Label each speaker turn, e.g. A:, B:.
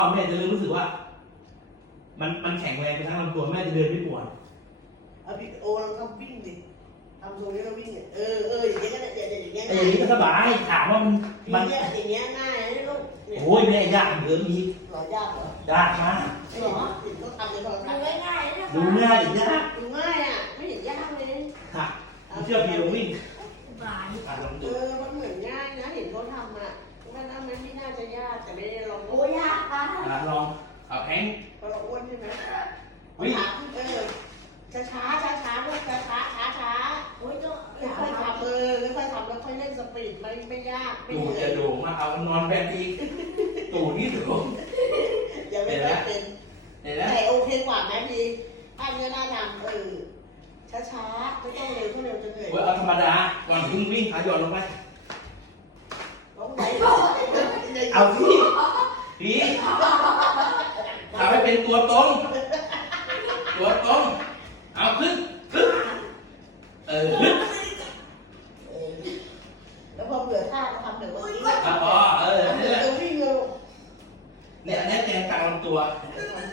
A: แม่จะเริ่มรู้สึกว่ามันแข็งแรงไปทั้งลำตัวแม่จะเดินไม่ปวด
B: เอาพี่โอเราทำวิ่งดิทำทรงนี้เราวิ่งเนี่ยอย่างเงี้ยก็ได้อย่างเงี้ย
A: ไอ้อย่างนี้ก็สบายถามว่ามัน
B: อย่างเงี้ยง่ายนะลูก
A: โอ้ยแม่ยากเหลือมี
B: หรอยากเหรอย
A: ากมาก
B: ไม่เห็นเห็นเขาทำในโทรทัศน์
C: ง่ายๆนะ
A: ดูง่ายหรือยาก
B: ดูง่ายอ่ะไม่เห็นยากเลย
A: ค่ะเชื่อพี่ลงวิ่ง
C: บาย
A: ลองดู
B: มันเหมือนง่ายนะเห็นเขาทำอ่ะมันไม่น่าจะยากแต่ไม่ได้ลอง
C: โอ้ยากปะ
A: ลองเอาแพง
B: เพราะเราอ้วนใช่ไหม
A: วิ่ง
B: ช้าลูกช้า
C: โอ้ยต้อง
B: ค่อยๆทำค่อยๆทำแล้วค่อยเล่นสปีดไม่ยากไม่
A: ดู
B: เหนื่
A: จะ
B: อย
A: ดูมาเอานอนแบบอีกตู่นี่สูง
B: อย่าไม่ได้เป็น
A: เห็นไหม
B: แต่โอเคกว่าไหมพี่ท่านก็น่าทำช้าไม่ต้องเร็วจนเหนื่อย
A: เอาธรรมดาก่อนวิ่งขาหย่อนลงไป
B: ต้องไหว
A: เอาพี่พี่ทำให้เป็นตัวตรงเอาขึ้นขึ้นขึ้น
B: แล้วพอเบื่อท่าก็ทำเดี๋ยวนี้
A: อ๋อนี่แหละ
B: วิ่งเลย
A: เนี่ยอันนี้แกนกลางลำตัว
B: ท